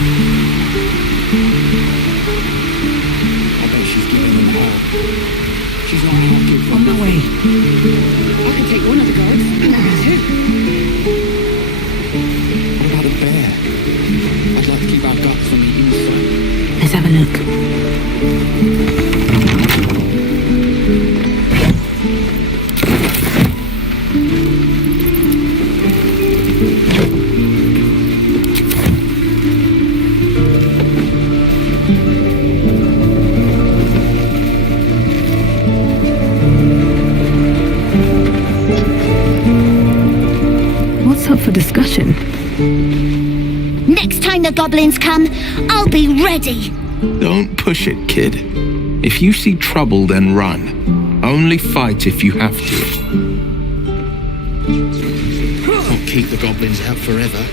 I bet she's giving them hell. She's not how good. On my way. I can take one of the guards, and maybe two. What about the bear? I'd like to keep our guts on the inside. Let's have a look. What's up for discussion? Next time the goblins come, I'll be ready. Don't push it, kid. If you see trouble, then run. Only fight if you have to. Can't keep the goblins out forever.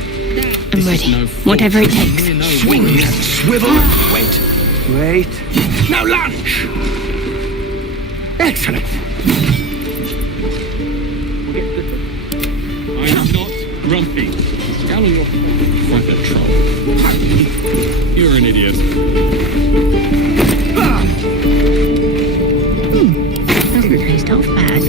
I'm ready. Whatever it takes. Swing it, swivel. Wait. Now lunge! Excellent. I'm not grumpy. Scowl on your face. Fight that troll. You're an idiot. Doesn't taste half bad.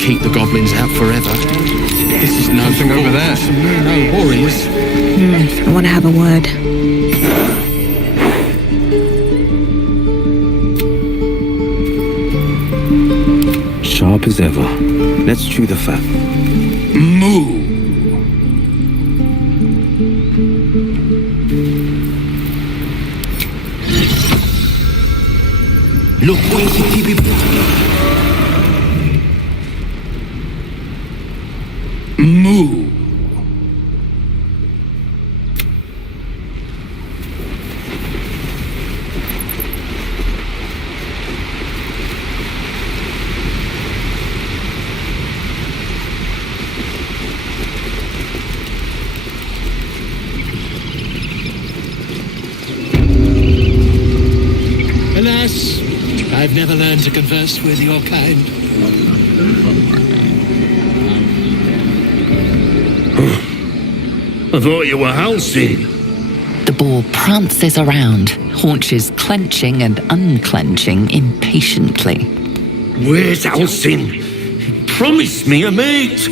Keep the goblins out forever. This is nothing over there. No warriors. I want to have a word. Sharp as ever. Let's chew the fat. Move! Look, where's the TV? Move! Alas, I've never learned to converse with your kind. I thought you were Halcyon. The boar prances around, haunches clenching and unclenching impatiently. Where's Halcyon? He promised me a mate.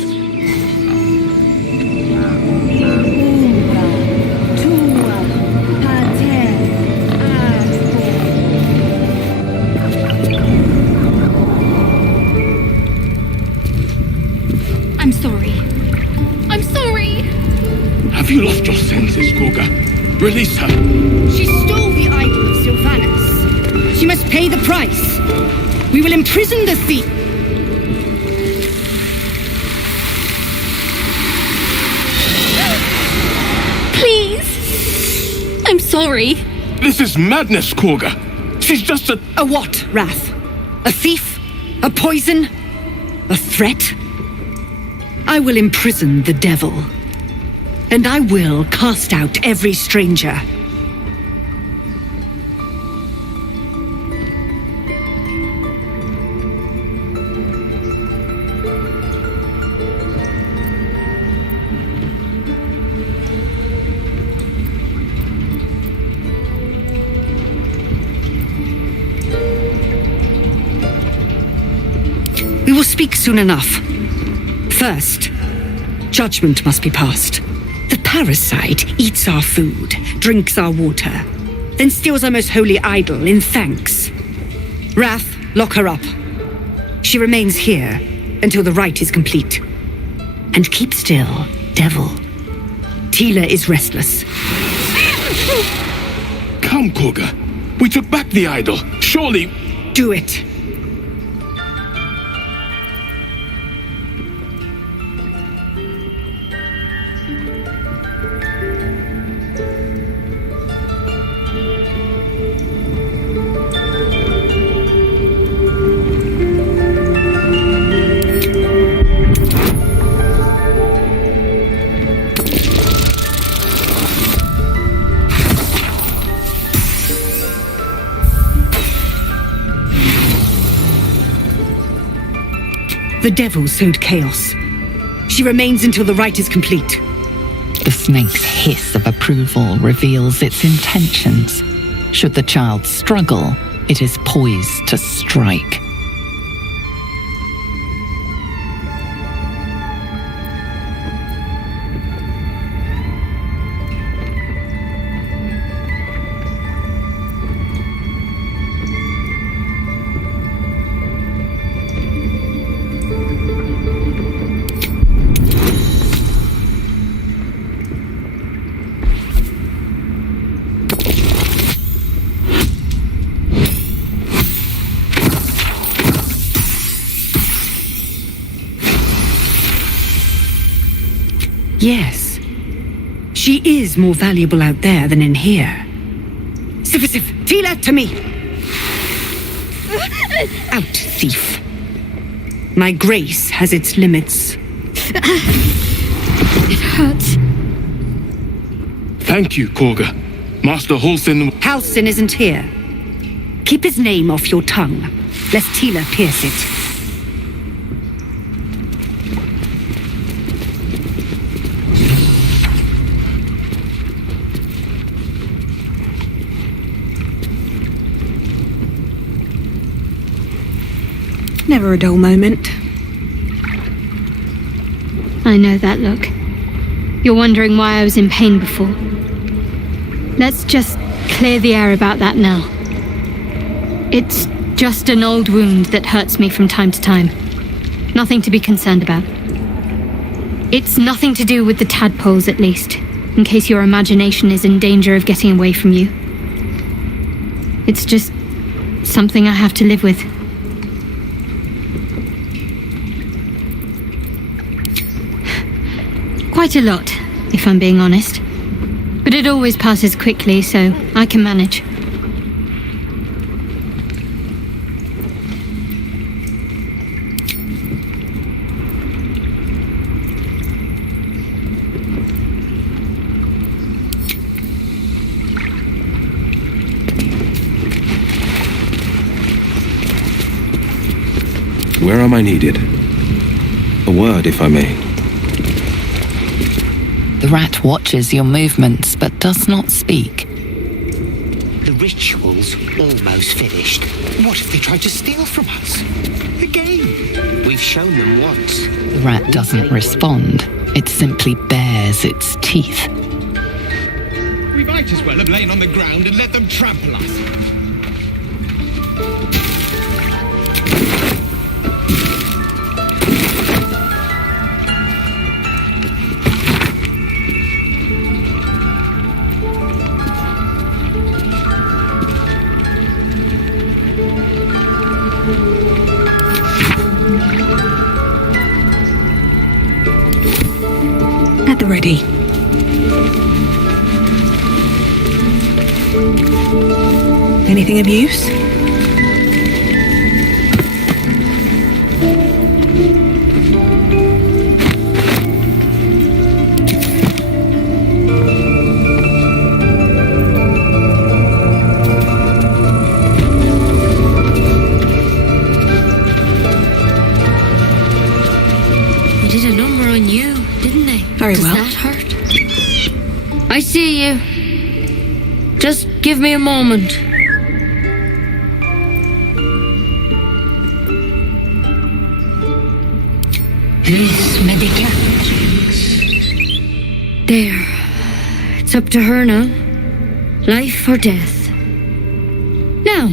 I'm sorry. I'm sorry. Have you lost your senses, Gorga? Release her. She stole the idol of Sylvanas. She must pay the price. We will imprison the thief. Please. I'm sorry. This is madness, Gorga. She's just a... A what, Wrath? A thief? A poison? A threat? I will imprison the devil. and I will cast out every stranger. We will speak soon enough. First, judgment must be passed. The parasite eats our food, drinks our water, then steals our most holy idol in thanks. Wrath, lock her up. She remains here until the rite is complete. And keep still, devil. Tila is restless. Come, Koga. We took back the idol. Surely... Do it. The devil sowed chaos. She remains until the rite is complete. The snake's hiss of approval reveals its intentions. Should the child struggle, it is poised to strike. Yes. She is more valuable out there than in here. Sif, Tila, to me! Out, thief. My grace has its limits. It hurts. Thank you, Koga. Master Halsin... Halsin isn't here. Keep his name off your tongue, lest Tila pierce it. Never a dull moment. I know that look. You're wondering why I was in pain before. Let's just clear the air about that now. It's just an old wound that hurts me from time to time. Nothing to be concerned about. It's nothing to do with the tadpoles, at least, in case your imagination is in danger of getting away from you. It's just something I have to live with. Quite a lot, if I'm being honest. But it always passes quickly, so I can manage. Where am I needed? A word, if I may. The rat watches your movements but does not speak. The ritual's almost finished. What if they try to steal from us? Again? We've shown them once. The rat doesn't respond. It simply bares its teeth. We might as well have lain on the ground and let them trample us. At the ready. Anything of use? I see you. Just give me a moment. There. It's up to her now. Life or death. Now,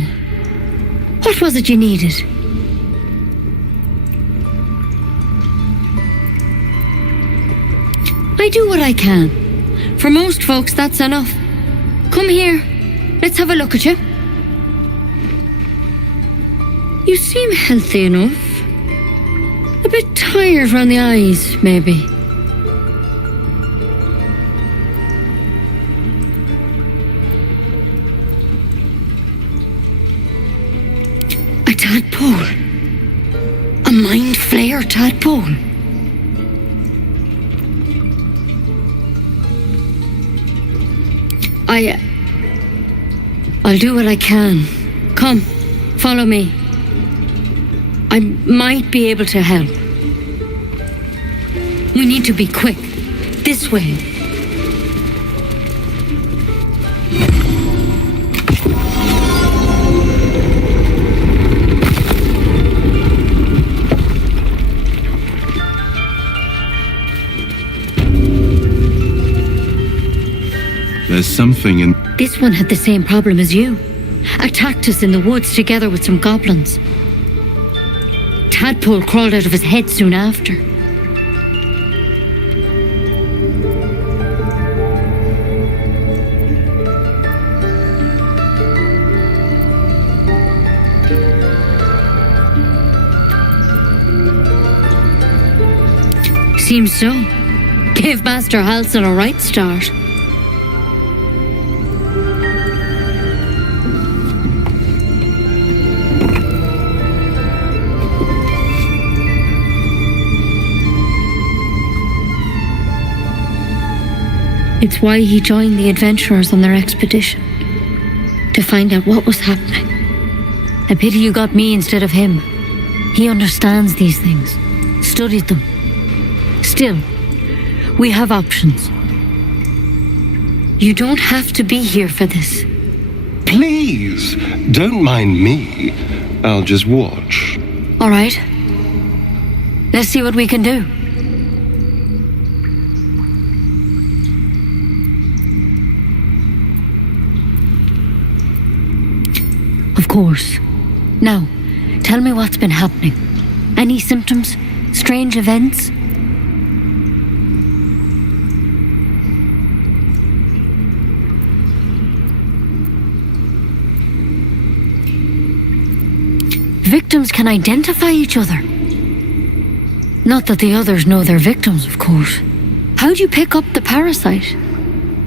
what was it you needed? I do what I can. For most folks, that's enough. Come here. Let's have a look at you. You seem healthy enough. A bit tired around the eyes, maybe. A tadpole. A mind flayer tadpole. I'll do what I can. Come, follow me. I might be able to help. We need to be quick. This way. There's something in... This one had the same problem as you. Attacked us in the woods together with some goblins. Tadpole crawled out of his head soon after. Seems so. Gave Master Halsin a right start. It's why he joined the adventurers on their expedition. To find out what was happening. A pity you got me instead of him. He understands these things. Studied them. Still, we have options. You don't have to be here for this. Please, don't mind me. I'll just watch. All right. Let's see what we can do. Of course. Now, tell me what's been happening. Any symptoms? Strange events? Victims can identify each other. Not that the others know they're victims, of course. How'd you pick up the parasite?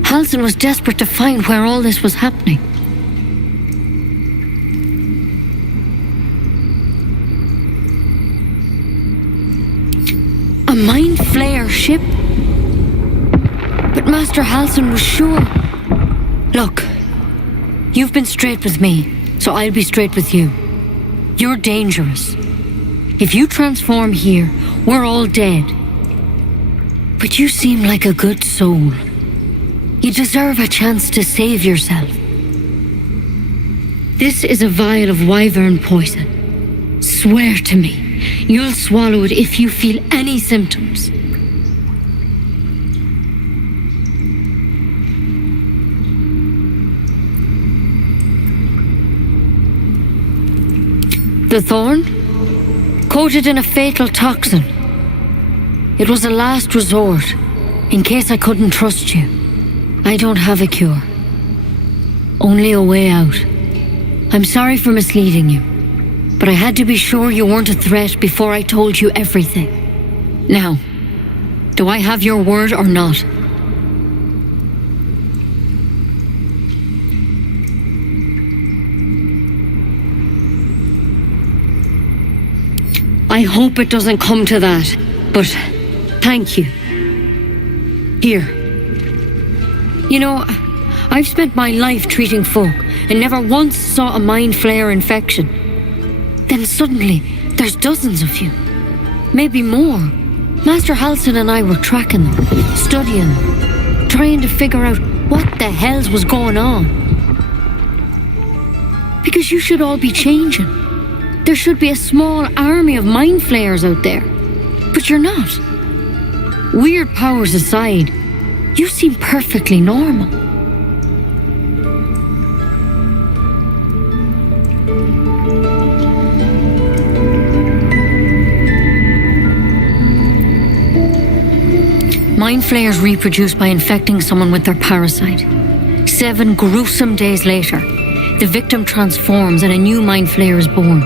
Halsin was desperate to find where all this was happening. A mind flayer ship? But Master Halsin was sure. Look, you've been straight with me, so I'll be straight with you. You're dangerous. If you transform here, we're all dead. But you seem like a good soul. You deserve a chance to save yourself. This is a vial of wyvern poison. Swear to me. You'll swallow it if you feel any symptoms. The thorn? Coated in a fatal toxin. It was a last resort, in case I couldn't trust you. I don't have a cure. Only a way out. I'm sorry for misleading you. But I had to be sure you weren't a threat before I told you everything. Now, do I have your word or not? I hope it doesn't come to that, but thank you. Here. You know, I've spent my life treating folk and never once saw a mind flayer infection. Then suddenly, there's dozens of you. Maybe more. Master Halsin and I were tracking them, studying them, trying to figure out what the hells was going on. Because you should all be changing. There should be a small army of mind flayers out there. But you're not. Weird powers aside, you seem perfectly normal. Mind flayers reproduce by infecting someone with their parasite. 7 gruesome days later, the victim transforms and a new mind flayer is born.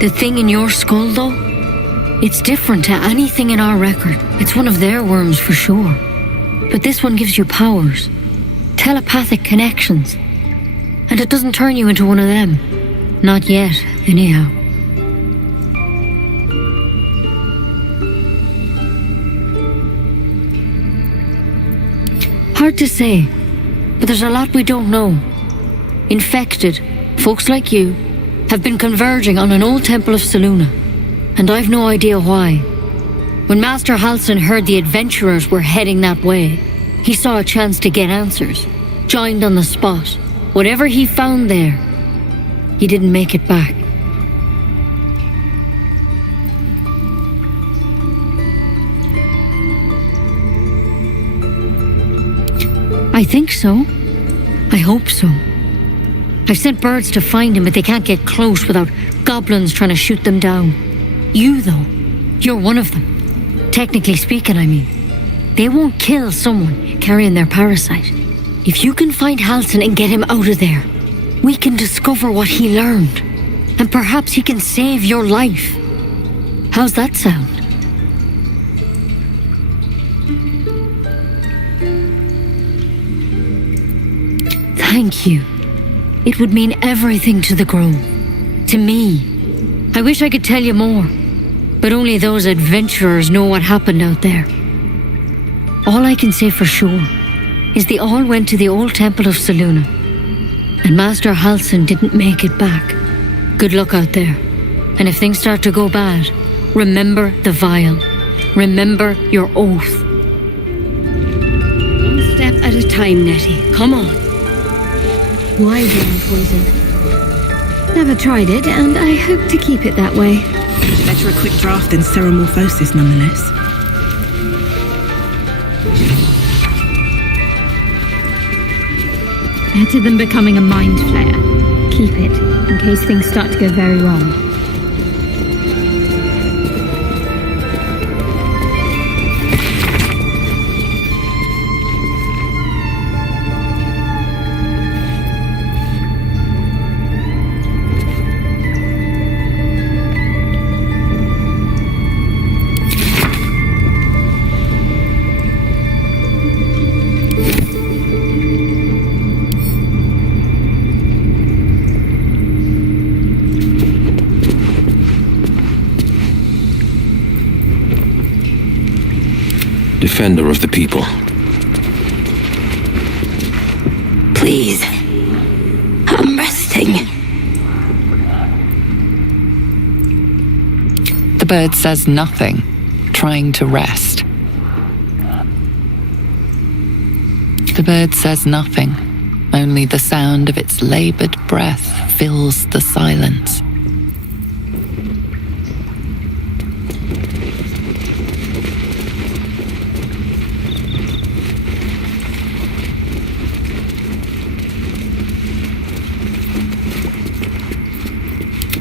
The thing in your skull, though, it's different to anything in our record. It's one of their worms for sure. But this one gives you powers, telepathic connections. And it doesn't turn you into one of them. Not yet, anyhow. Hard to say, but there's a lot we don't know. Infected, folks like you, have been converging on an old temple of Selûne, and I've no idea why. When Master Halsin heard the adventurers were heading that way, he saw a chance to get answers, joined on the spot. Whatever he found there, he didn't make it back. I think so. I hope so. I've sent birds to find him, but they can't get close without goblins trying to shoot them down. You, though, you're one of them. Technically speaking, I mean. They won't kill someone carrying their parasite. If you can find Halsin and get him out of there, we can discover what he learned. And perhaps he can save your life. How's that sound? Thank you. It would mean everything to the Grove. To me. I wish I could tell you more, but only those adventurers know what happened out there. All I can say for sure is they all went to the old temple of Selûne, and Master Halsin didn't make it back. Good luck out there. And if things start to go bad, remember the vial. Remember your oath. One step at a time, Nettie. Come on. Why worm poison? Never tried it, and I hope to keep it that way. Better a quick draft than ceremorphosis, nonetheless. Better than becoming a mind flayer. Keep it, in case things start to go very wrong. Defender of the people. Please. I'm resting. The bird says nothing, trying to rest. The bird says nothing. Only the sound of its labored breath fills the silence.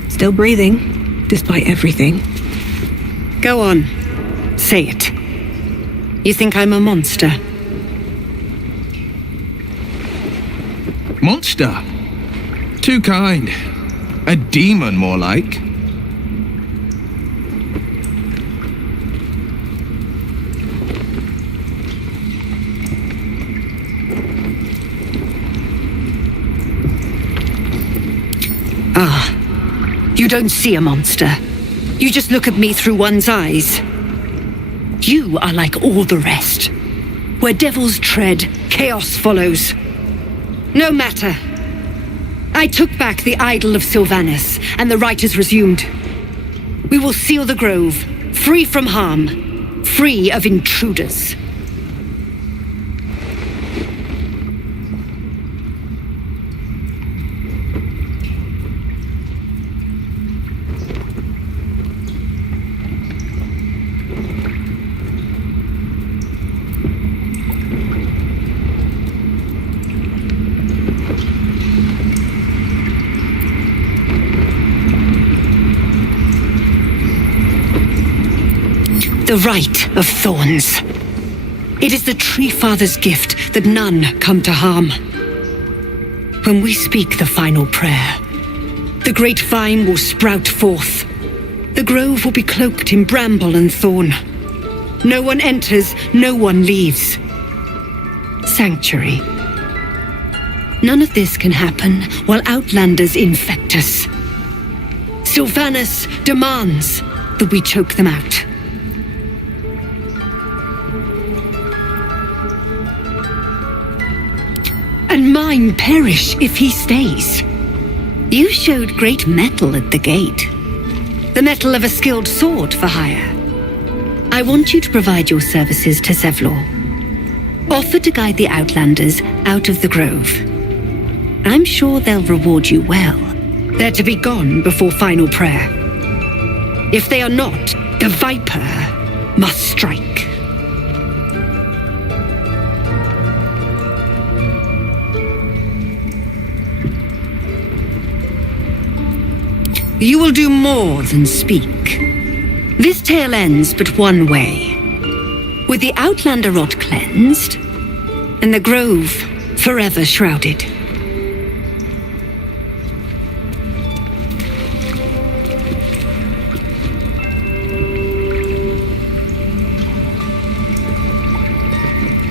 Still breathing, despite everything. Go on. Say it. You think I'm a monster? Monster? Too kind. A demon, more like. Ah. You don't see a monster. You just look at me through one's eyes. You are like all the rest. Where devils tread, chaos follows. No matter. I took back the idol of Sylvanus, and the rite is resumed. We will seal the grove, free from harm, free of intruders. The Right of Thorns. It is the Tree Father's gift that none come to harm. When we speak the final prayer, the great vine will sprout forth. The grove will be cloaked in bramble and thorn. No one enters, no one leaves. Sanctuary. None of this can happen while Outlanders infect us. Sylvanus demands that we choke them out. And mine perish if he stays. You showed great mettle at the gate. The mettle of a skilled sword for hire. I want you to provide your services to Zevlor. Offer to guide the Outlanders out of the grove. I'm sure they'll reward you well. They're to be gone before final prayer. If they are not, the Viper must strike. You will do more than speak. This tale ends but one way. With the Outlander rot cleansed, and the grove forever shrouded.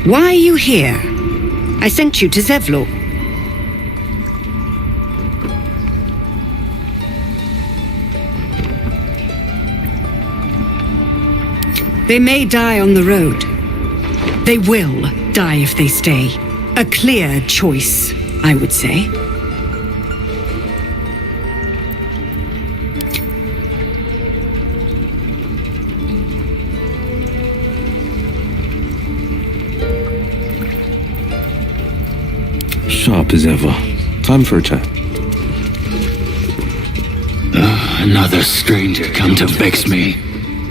Why are you here? I sent you to Zevlor. They may die on the road. They will die if they stay. A clear choice, I would say. Sharp as ever. Time for a chat. Another stranger come to vex me.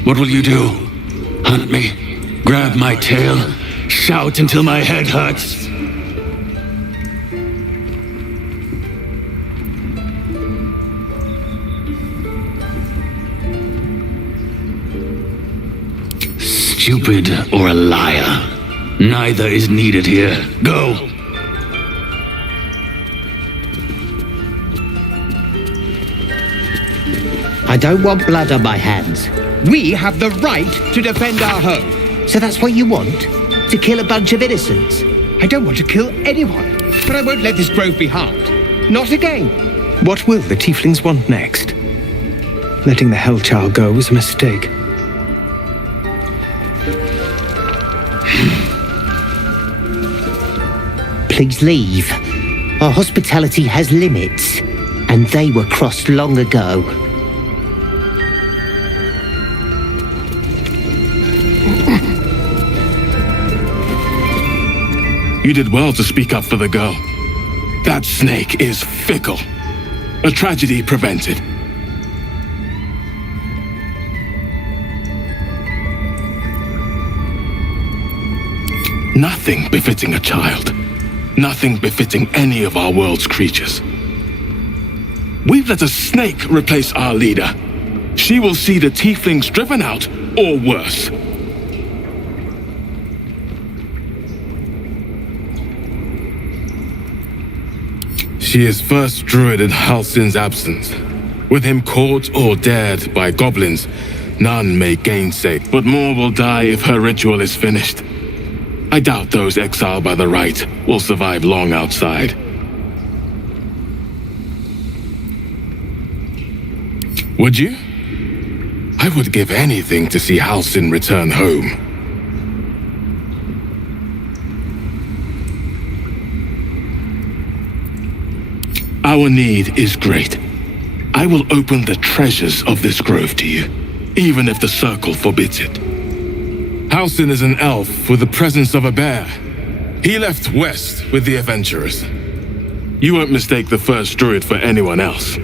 What will you do? Hunt me? Grab my tail? Shout until my head hurts? Stupid or a liar? Neither is needed here. Go! I don't want blood on my hands. We have the right to defend our home. So that's what you want? To kill a bunch of innocents? I don't want to kill anyone, but I won't let this grove be harmed. Not again. What will the tieflings want next? Letting the Hellchild go was a mistake. Please leave. Our hospitality has limits, and they were crossed long ago. You did well to speak up for the girl. That snake is fickle. A tragedy prevented. Nothing befitting a child. Nothing befitting any of our world's creatures. We've let a snake replace our leader. She will see the tieflings driven out, or worse. She is first Druid in Halsin's absence. With him caught or dared by goblins, none may gainsay, but more will die if her ritual is finished. I doubt those exiled by the right will survive long outside. Would you? I would give anything to see Halsin return home. Our need is great. I will open the treasures of this grove to you, even if the circle forbids it. Halsin is an elf with the presence of a bear. He left west with the adventurers. You won't mistake the first druid for anyone else.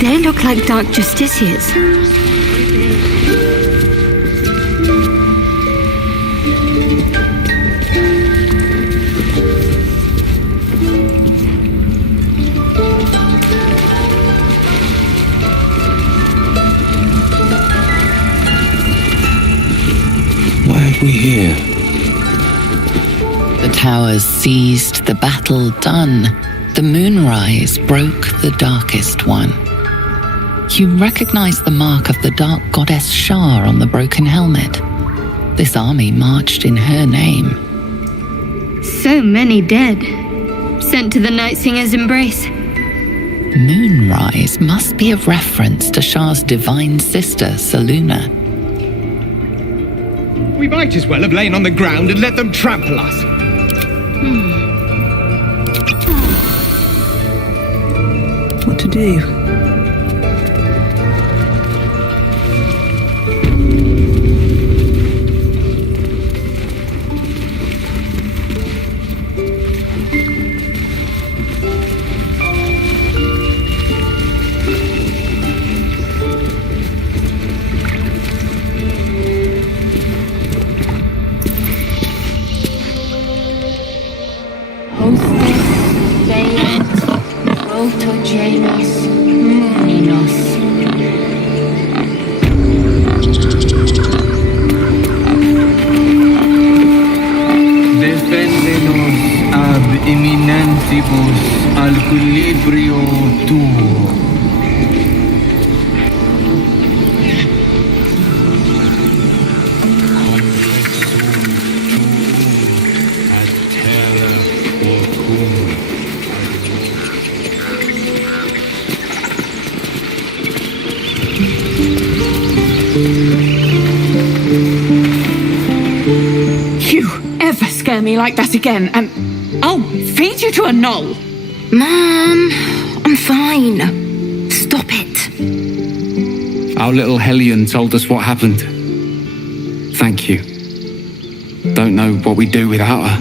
They look like dark justiciars. Why are we here? The towers seized, the battle done. The moonrise broke the darkest one. You recognize the mark of the dark goddess Shar on the broken helmet. This army marched in her name. So many dead. Sent to the Night Singer's embrace. Moonrise must be a reference to Shar's divine sister, Saluna. We might as well have lain on the ground and let them trample us. What to do? Deféndenos ab imminentibus al equilibrio tuo. Scare me like that again, and I'll feed you to a knoll. Mum, I'm fine. Stop it. Our little Hellion told us what happened. Thank you. Don't know what we'd do without her.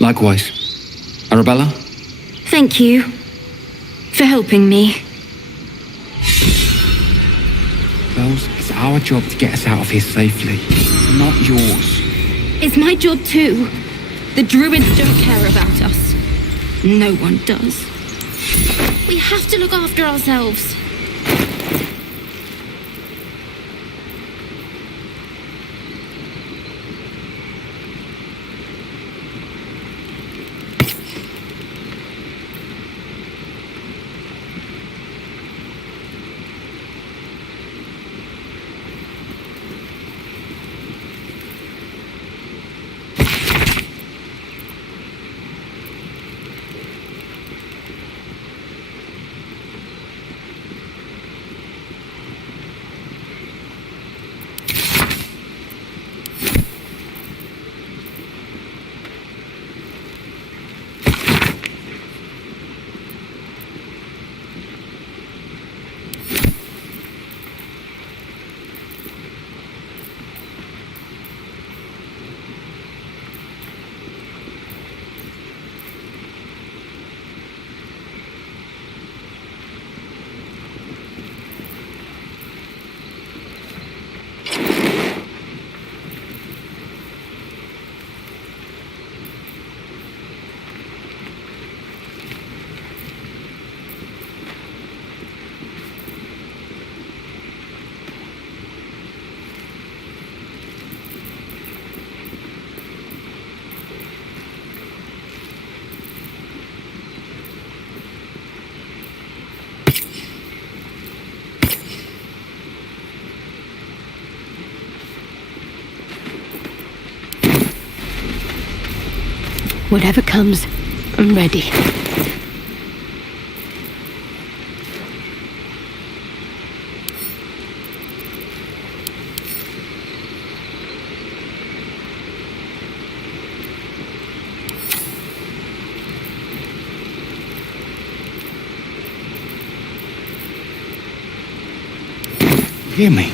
Likewise. Arabella? Thank you for helping me. Bells, it's our job to get us out of here safely, not yours. It's my job too. The Druids don't care about us. No one does. We have to look after ourselves. Whatever comes, I'm ready. hear me?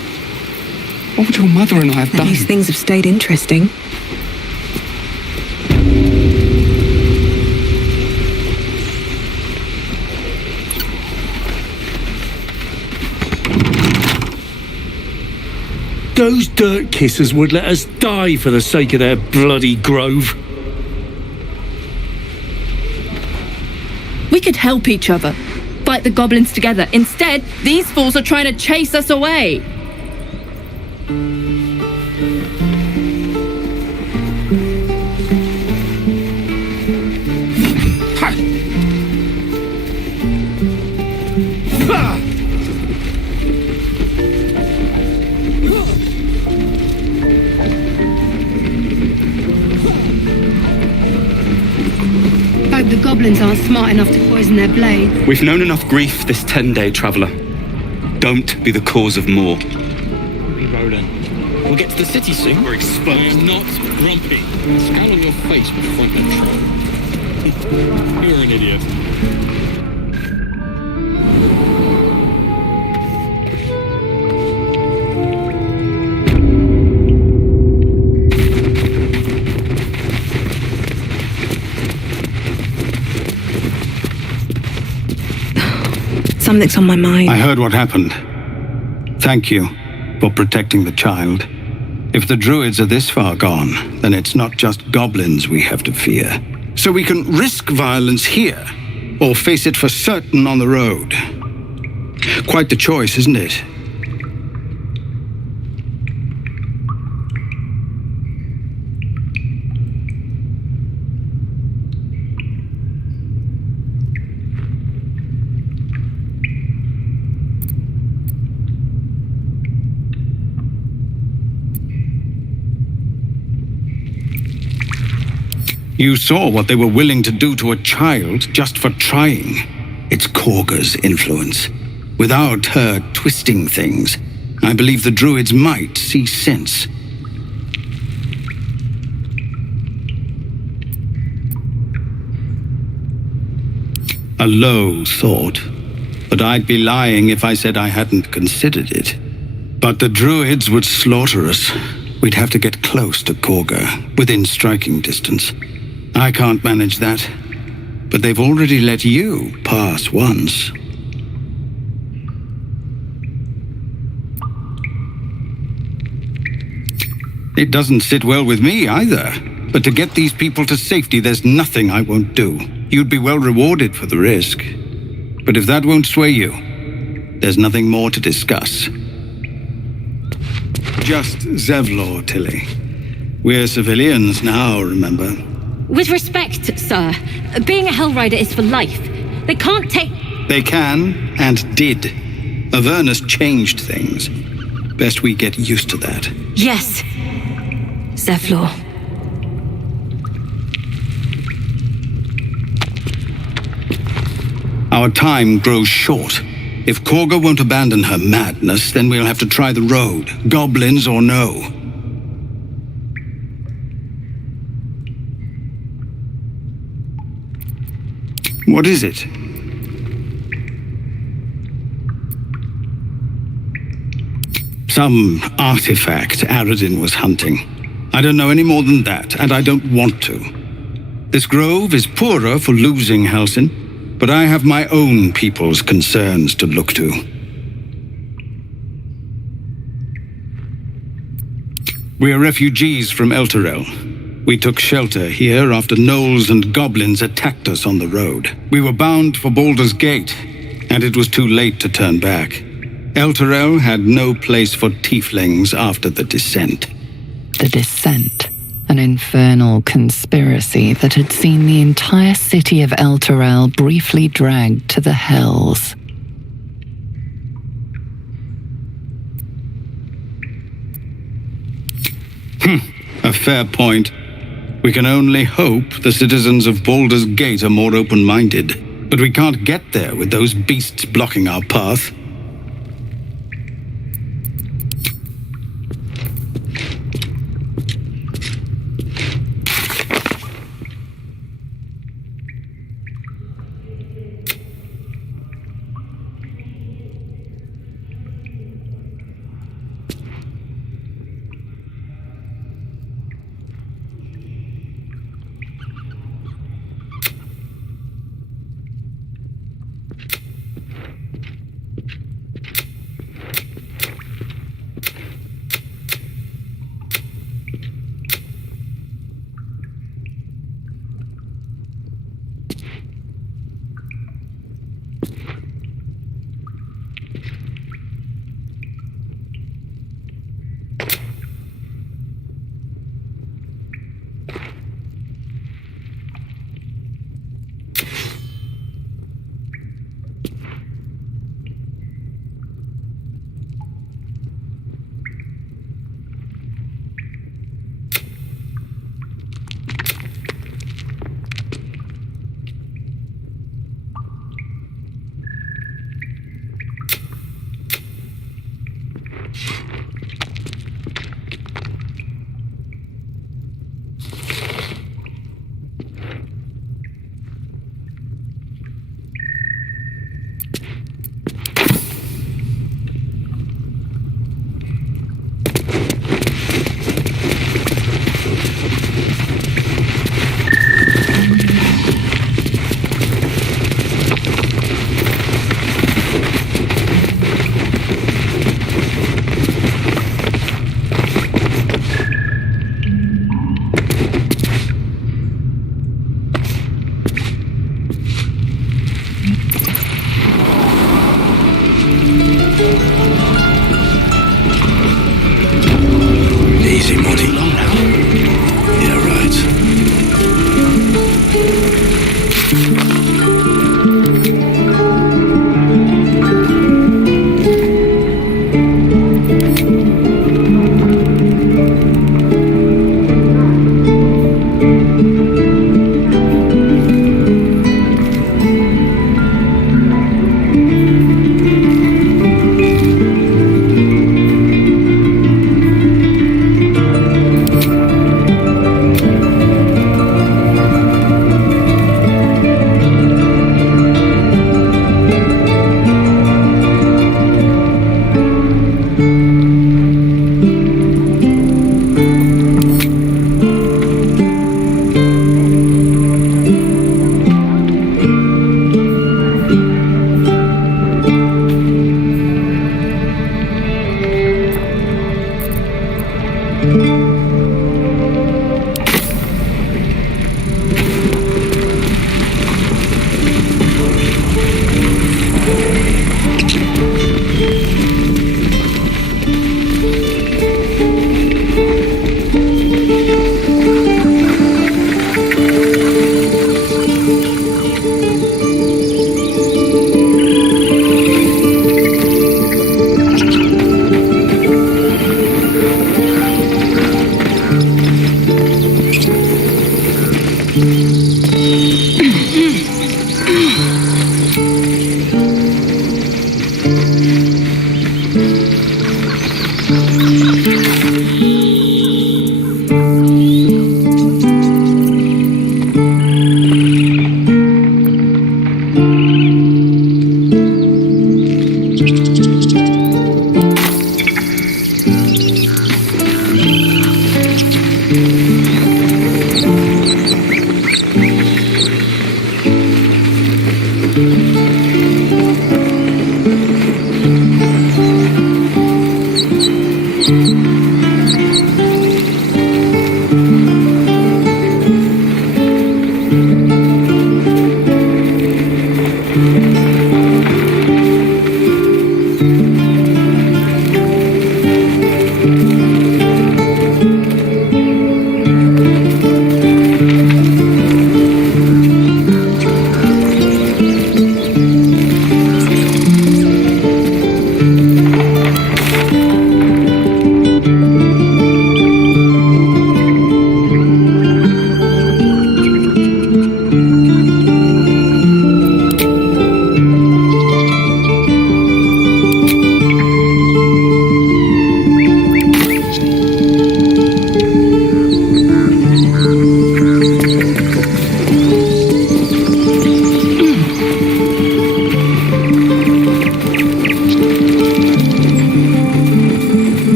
What would your mother and I have done? These things have stayed interesting. Those dirt kissers would let us die for the sake of their bloody grove. We could help each other, fight the goblins together. Instead, these fools are trying to chase us away. Hope the goblins aren't smart enough to poison their blade. We've known enough grief this 10-day traveller. Don't be the cause of more. Grumpy Roland. We'll get to the city soon. We're exposed. I am not grumpy. The scowl on your face will find the truth. You're an idiot. Something's on my mind. I heard what happened. Thank you for protecting the child. If the Druids are this far gone, then it's not just goblins we have to fear. So we can risk violence here, or face it for certain on the road. Quite the choice, isn't it? You saw what they were willing to do to a child just for trying. It's Korga's influence. Without her twisting things, I believe the Druids might see sense. A low thought, but I'd be lying if I said I hadn't considered it. But the Druids would slaughter us. We'd have to get close to Korga, within striking distance. I can't manage that, but they've already let you pass once. It doesn't sit well with me either, but to get these people to safety, there's nothing I won't do. You'd be well rewarded for the risk. But if that won't sway you, there's nothing more to discuss. Just Zevlor, Tilly. We're civilians now, remember? With respect, sir, being a Hellrider is for life. They can't take... They can, and did. Avernus changed things. Best we get used to that. Yes, Zevlor. Our time grows short. If Korga won't abandon her madness, then we'll have to try the road, goblins or no. What is it? Some artifact Aradin was hunting. I don't know any more than that, and I don't want to. This grove is poorer for losing Halsin, but I have my own people's concerns to look to. We're refugees from Elturel. We took shelter here after gnolls and goblins attacked us on the road. We were bound for Baldur's Gate, and it was too late to turn back. Elturel had no place for tieflings after the Descent. The Descent, an infernal conspiracy that had seen the entire city of Elturel briefly dragged to the Hells. A fair point. We can only hope the citizens of Baldur's Gate are more open-minded. But we can't get there with those beasts blocking our path. Easy, Monty. Long now. Yeah, right.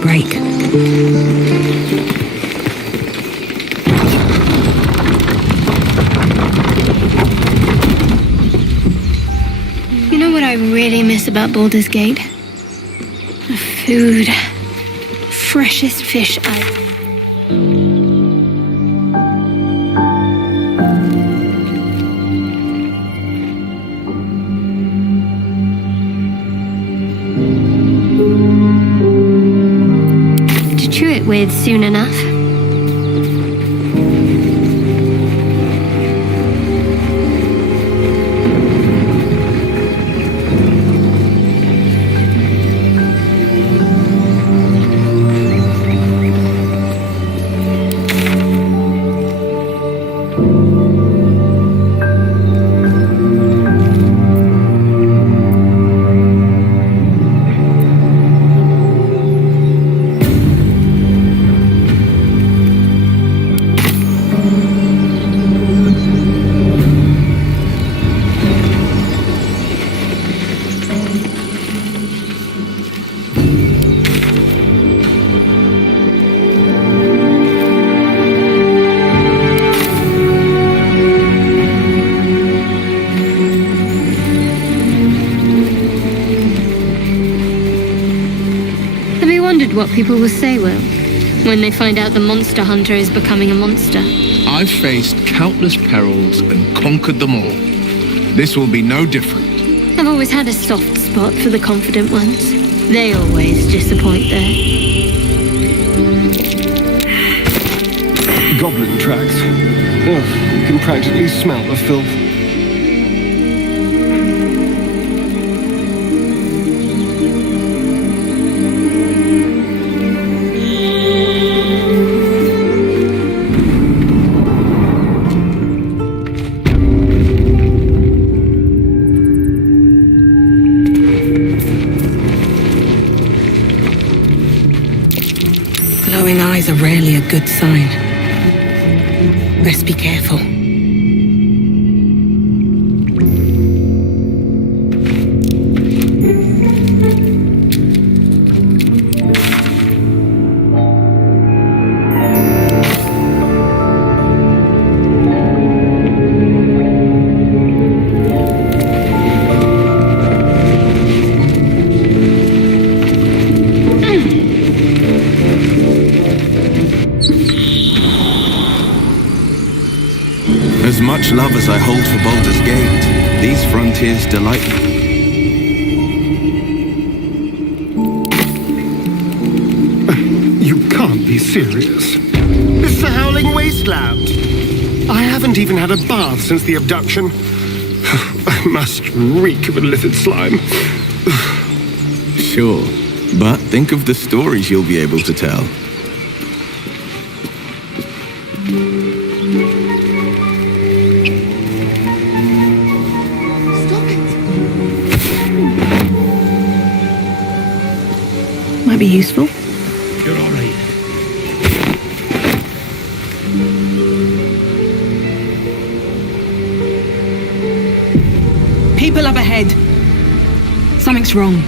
break. You know what I really miss about Baldur's Gate? The food. Freshest fish I've... To chew it with soon enough. What people will say, Will, when they find out the monster hunter is becoming a monster. I've faced countless perils and conquered them all. This will be no different. I've always had a soft spot for the confident ones. They always disappoint there. Goblin tracks. Ugh, you can practically smell the filth. Glowing eyes are rarely a good sign. Best be careful. As much love as I hold for Baldur's Gate, these frontiers delight me. You can't be serious. This is a howling wasteland. I haven't even had a bath since the abduction. I must reek of illithid slime. Sure, but think of the stories you'll be able to tell. Might be useful. You're all right. People up ahead. Something's wrong.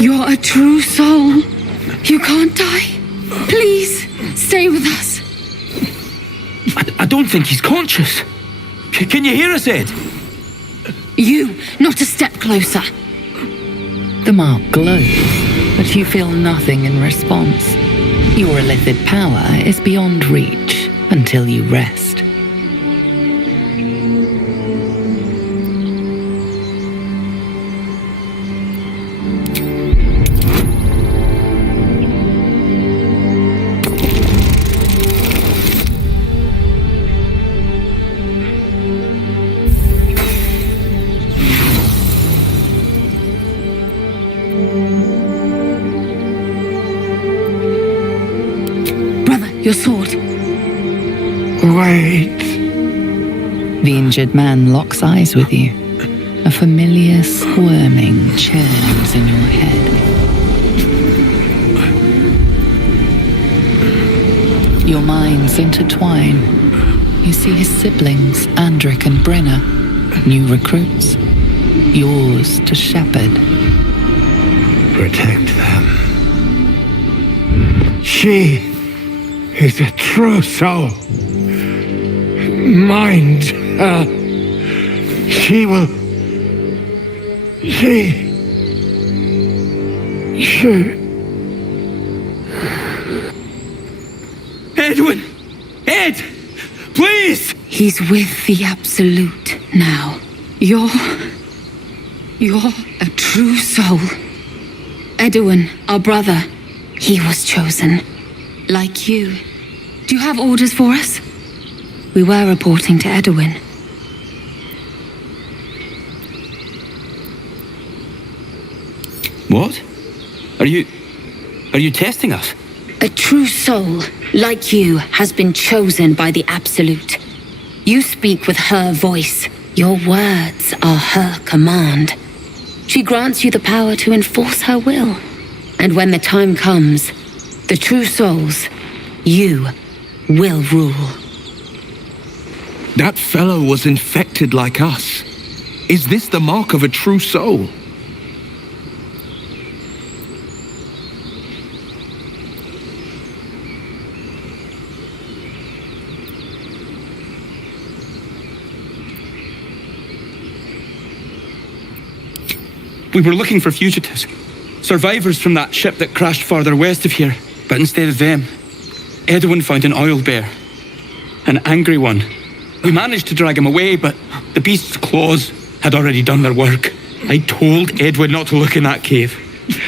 You're a true soul. You can't die. Please, stay with us. I don't think he's conscious. Can you hear us, Ed? You, not a step closer. The mark glows, but you feel nothing in response. Your illithid power is beyond reach until you rest. Your sword. Wait. The injured man locks eyes with you. A familiar squirming churns in your head. Your minds intertwine. You see his siblings, Andric and Brenna, new recruits, yours to shepherd. Protect them. She is a true soul. Mind her. She will... She... Edwin! Ed! Please! He's with the Absolute now. You're a true soul. Edwin, our brother, he was chosen. Like you. Do you have orders for us? We were reporting to Edwin. What? Are you testing us? A true soul, like you, has been chosen by the Absolute. You speak with her voice. Your words are her command. She grants you the power to enforce her will. And when the time comes, the true souls, you will rule. That fellow was infected like us. Is this the mark of a true soul? We were looking for fugitives. Survivors from that ship that crashed farther west of here. But instead of them, Edwin found an oil bear. An angry one. We managed to drag him away, but the beast's claws had already done their work. I told Edwin not to look in that cave.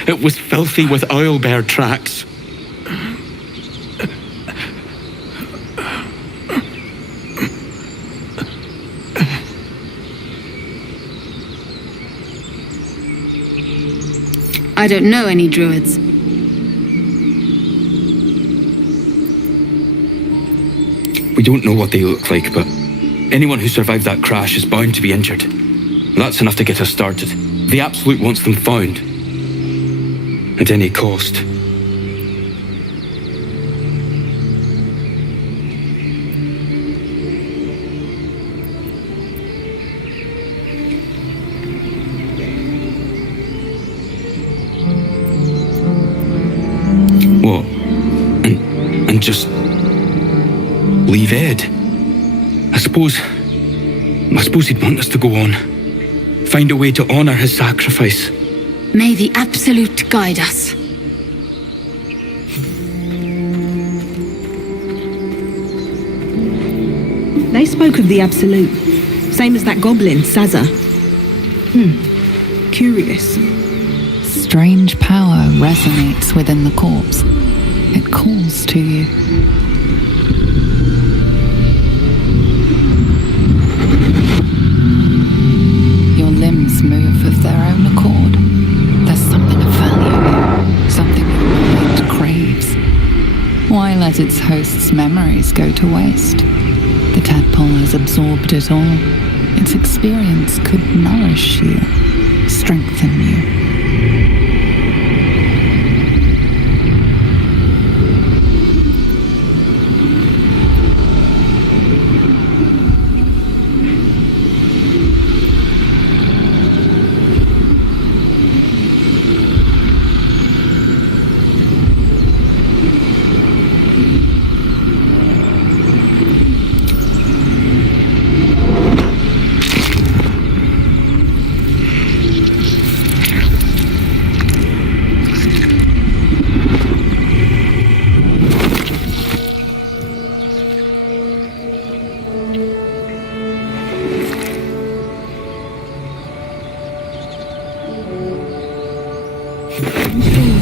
It was filthy with oil bear tracks. I don't know any druids. We don't know what they look like, but anyone who survived that crash is bound to be injured. That's enough to get us started. The Absolute wants them found. At any cost. What? And just... leave Ed? I suppose he'd want us to go on. Find a way to honor his sacrifice. May the Absolute guide us. They spoke of the Absolute. Same as that goblin, Saza. Curious. Strange power resonates within the corpse. It calls to you. Your limbs move of their own accord. There's something of value here, something your mind craves. Why let its host's memories go to waste? The tadpole has absorbed it all. Its experience could nourish you, strengthen you.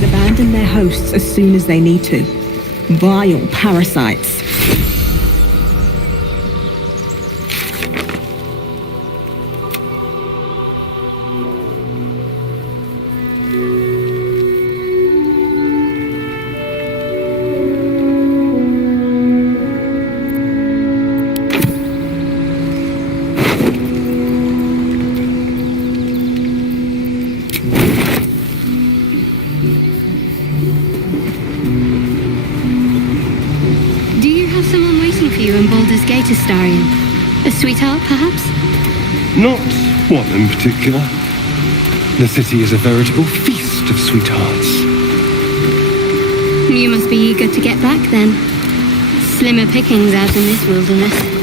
Abandon their hosts as soon as they need to. Vile parasites. met Astarion? A sweetheart, perhaps? Not one in particular. The city is a veritable feast of sweethearts. You must be eager to get back then. Slimmer pickings out in this wilderness.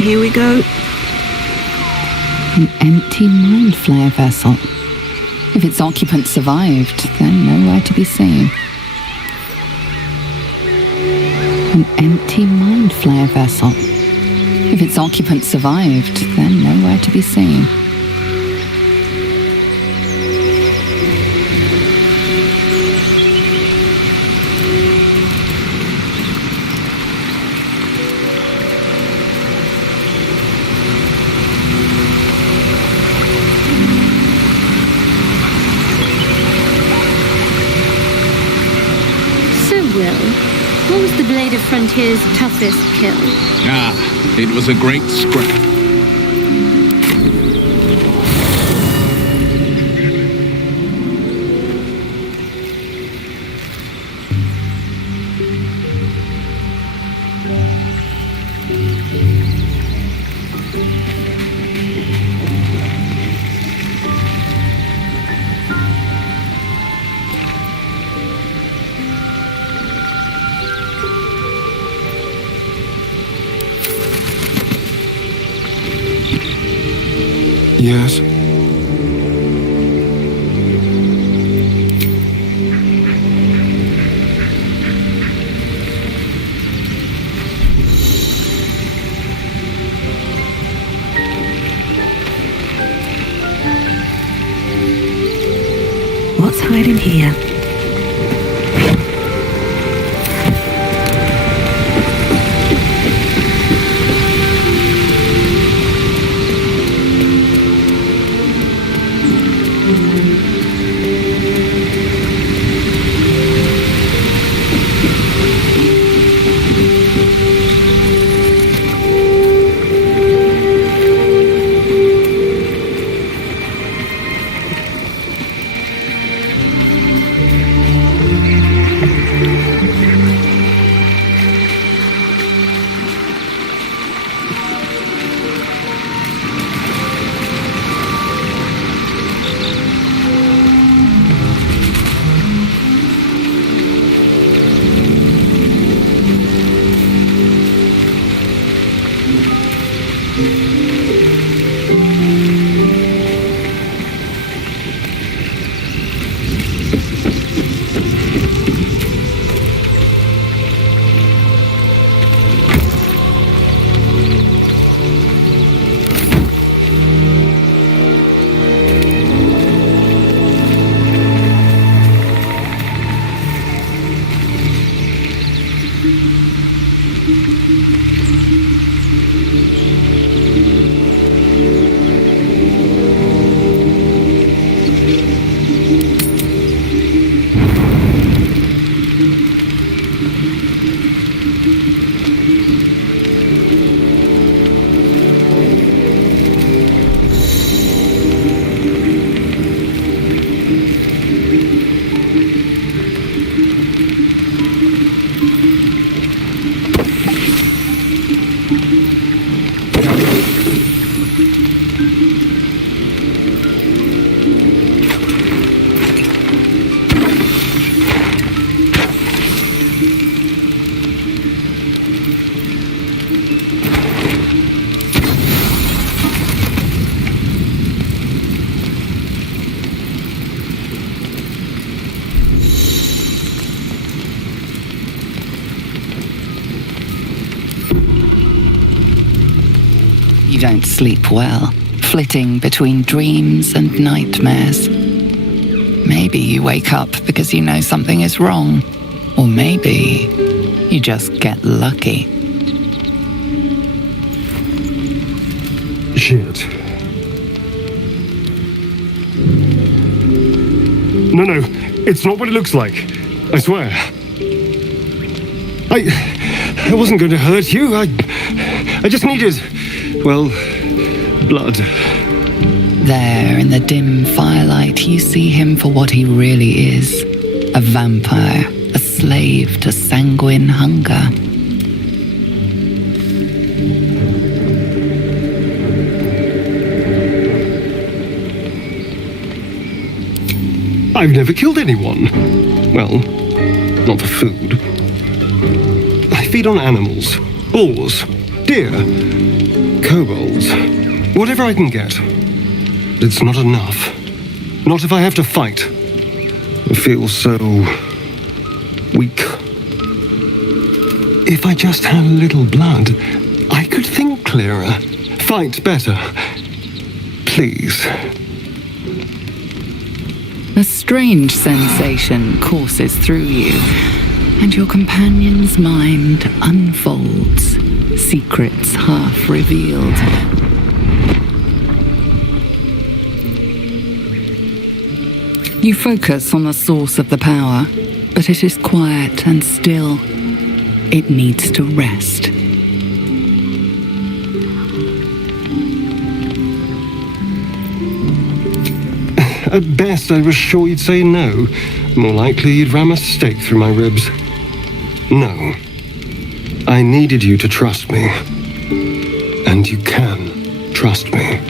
Here we go. An empty mind flayer vessel. If its occupant survived, then nowhere to be seen. An empty mind flayer vessel. If its occupant survived, then nowhere to be seen. What was the Blade of Frontier's toughest kill? It was a great scrap. Yes. What's hiding here? You don't sleep well, flitting between dreams and nightmares. Maybe you wake up because you know something is wrong, or maybe you just get lucky. Shit. No, it's not what it looks like. I swear. I wasn't going to hurt you. I just needed, well, blood. There, in the dim firelight, you see him for what he really is. A vampire, a slave to sanguine hunger. I've never killed anyone. Well, not for food. I feed on animals, boars, deer, kobolds, whatever I can get. It's not enough. Not if I have to fight. I feel so weak. If I just had a little blood, I could think clearer, fight better. Please. A strange sensation courses through you, and your companion's mind unfolds, secrets half revealed. You focus on the source of the power, but it is quiet and still. It needs to rest. At best, I was sure you'd say no. More likely, you'd ram a stake through my ribs. No. I needed you to trust me. And you can trust me.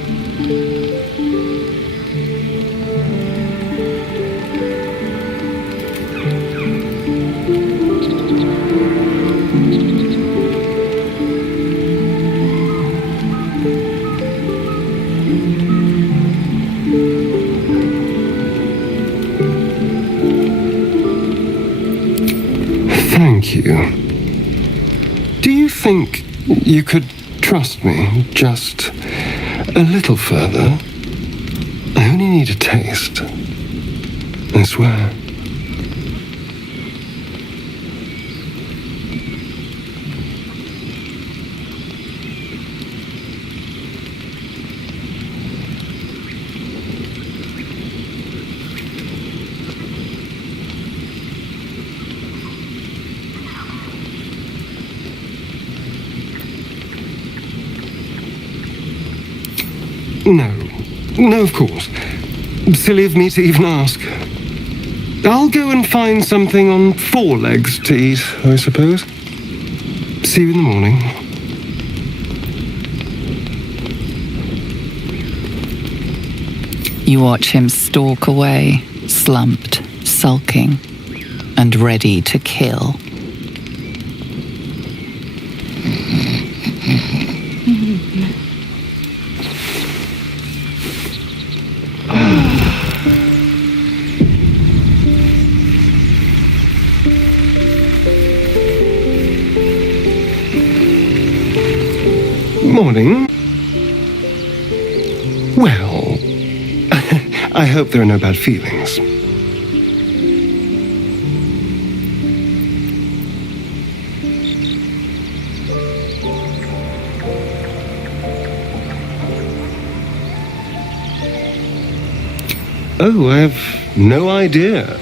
Thank you. Do you think you could trust me just a little further? I only need a taste. I swear. No, of course. Silly of me to even ask. I'll go and find something on four legs to eat, I suppose. See you in the morning. You watch him stalk away, slumped, sulking, and ready to kill. Morning. Well, I hope there are no bad feelings. Oh, I have no idea.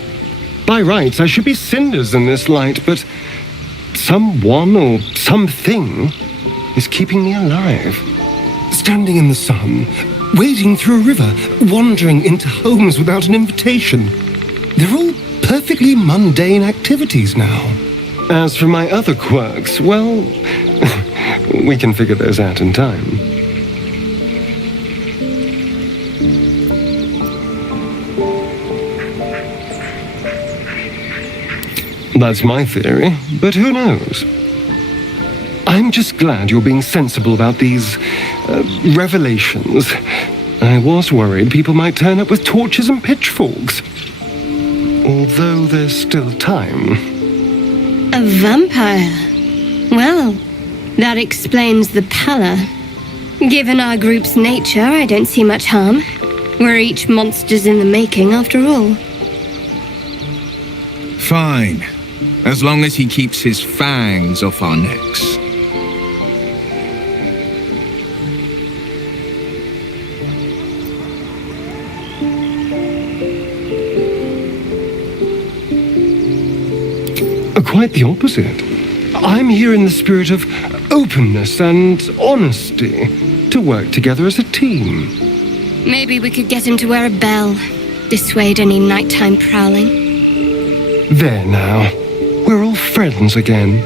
By rights, I should be cinders in this light, but someone or something is keeping me alive. Standing in the sun, wading through a river, wandering into homes without an invitation. They're all perfectly mundane activities now. As for my other quirks, well, we can figure those out in time. That's my theory, but who knows? I I'm just glad you're being sensible about these revelations. I was worried people might turn up with torches and pitchforks. Although there's still time. A vampire? Well, that explains the pallor. Given our group's nature, I don't see much harm. We're each monsters in the making, after all. Fine. As long as he keeps his fangs off our necks. Quite the opposite. I'm here in the spirit of openness and honesty to work together as a team. Maybe we could get him to wear a bell. Dissuade any nighttime prowling. There now. We're all friends again.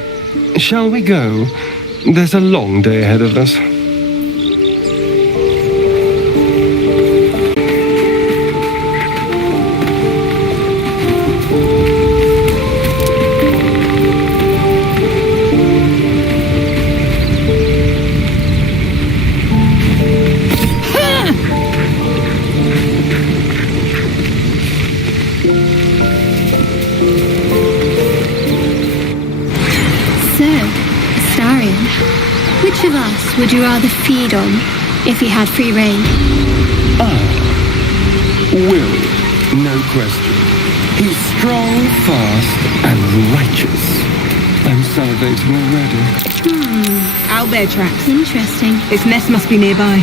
Shall we go? There's a long day ahead of us. Which of us would you rather feed on if he had free reign? Will, no question. He's strong, fast, and righteous. I'm salivating already. Owlbear tracks. Interesting. Its nest must be nearby.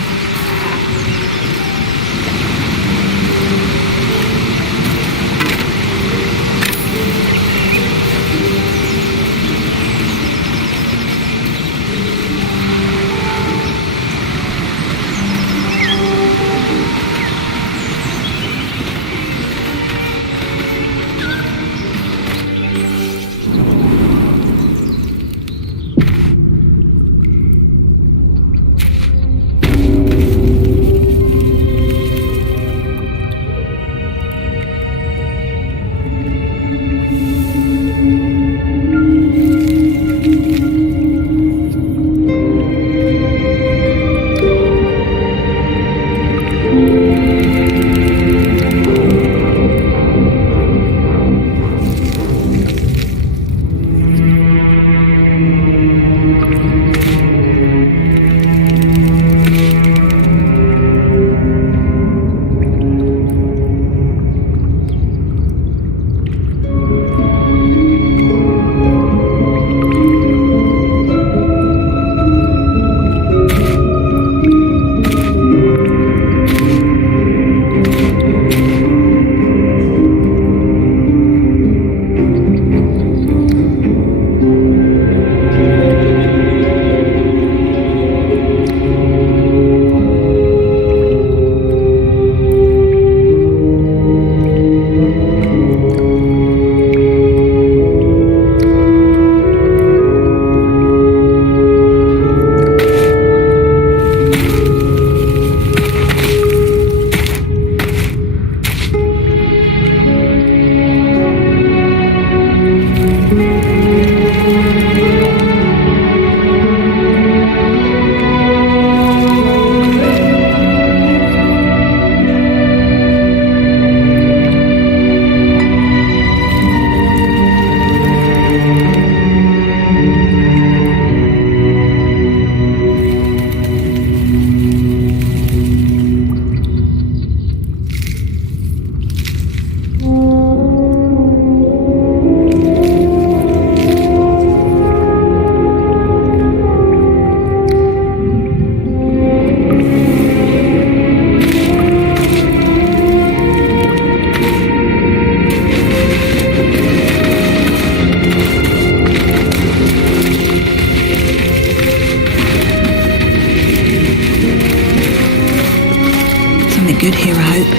Good here, I hope.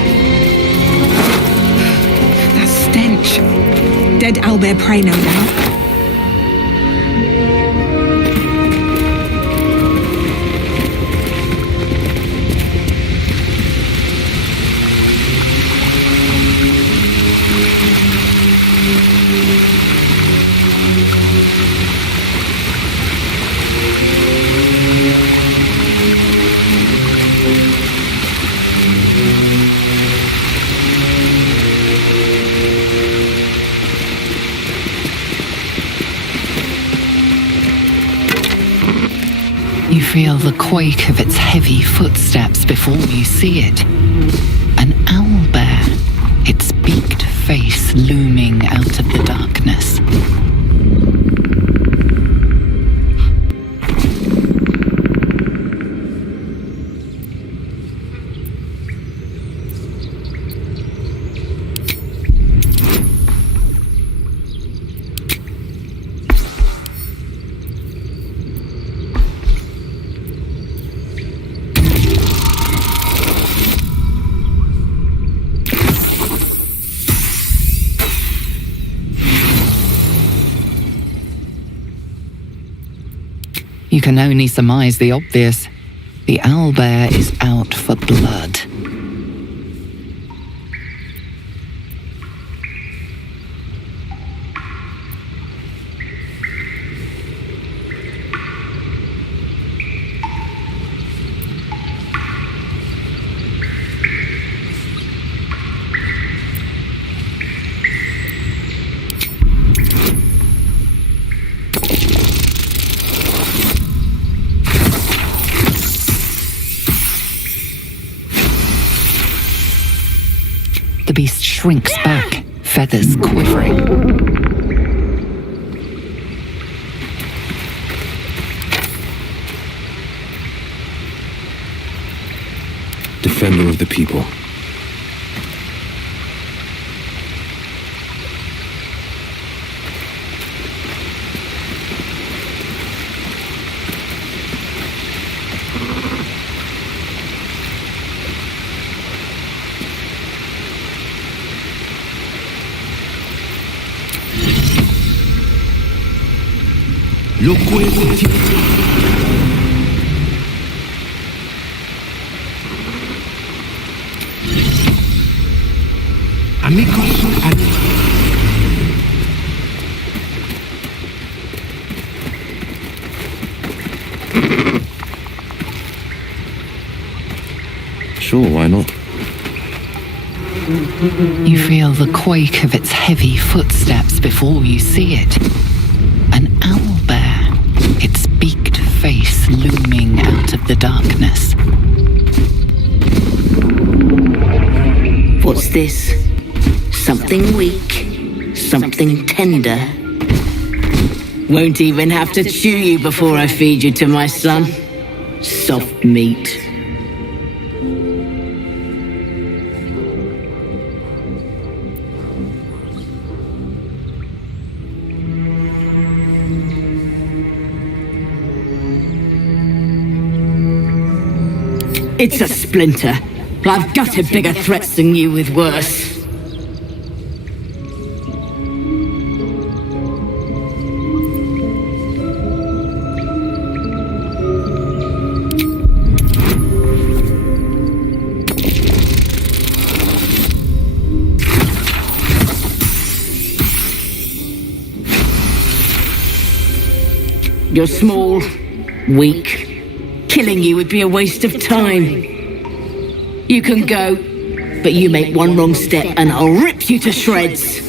That stench. Dead owlbear prey, no doubt. You feel the quake of its heavy footsteps before you see it. An owlbear, its beaked face looming out of the darkness. You can only surmise the obvious. The owlbear is out for blood. The beast shrinks back, feathers quivering. Defender of the people. Lo puedo decir. Amigos, Sure, why not? You feel the quake of its heavy footsteps before you see it. An owlbear, its beaked face looming out of the darkness. What's this? Something weak, something tender. Won't even have to chew you before I feed you to my son. Soft meat. It's a splinter. I've gutted bigger threats than you with worse. You're small, weak. Killing you would be a waste of time. You can go, but you make one wrong step and I'll rip you to shreds.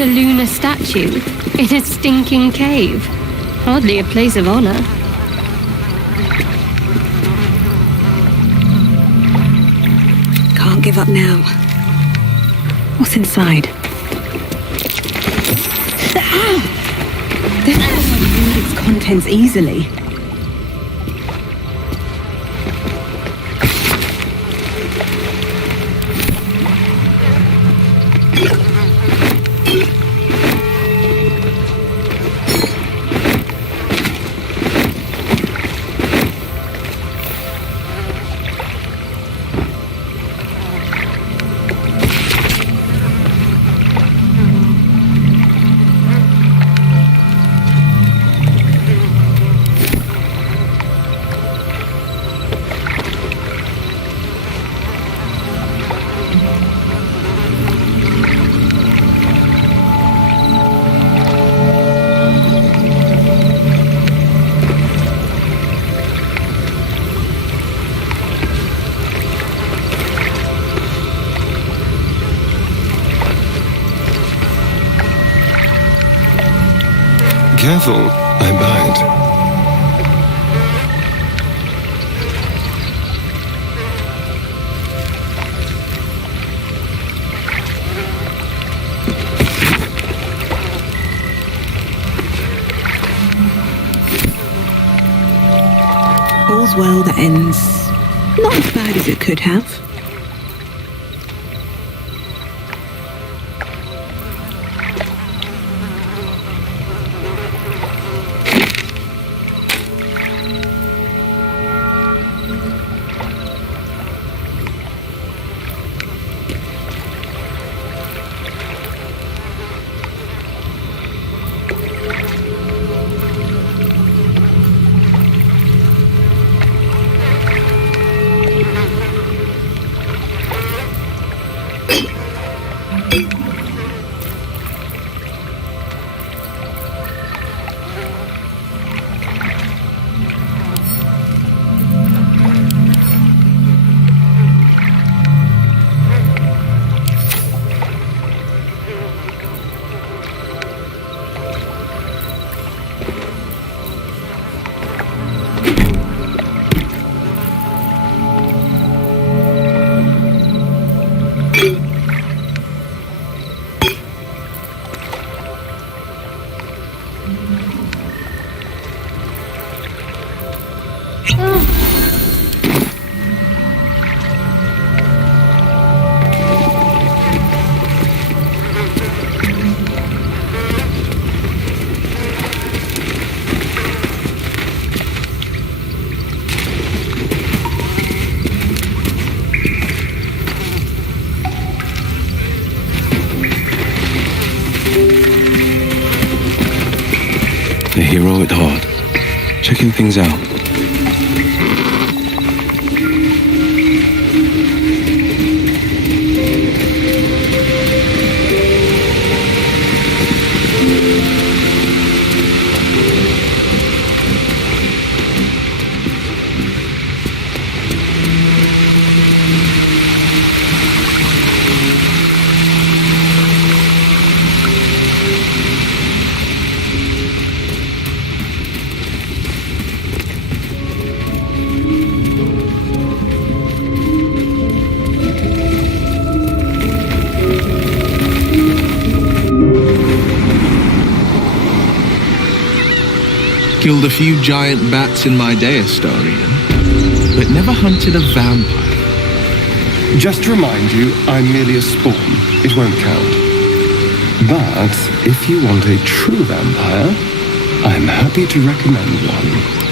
A lunar statue in a stinking cave. Hardly a place of honor. Can't give up now. What's inside? contents easily. Careful, I bite. All's well that ends not as bad as it could have. A hero at heart, checking things out. Killed a few giant bats in my day, Astarian, but never hunted a vampire. Just to remind you, I'm merely a spawn. It won't count. But if you want a true vampire, I'm happy to recommend one.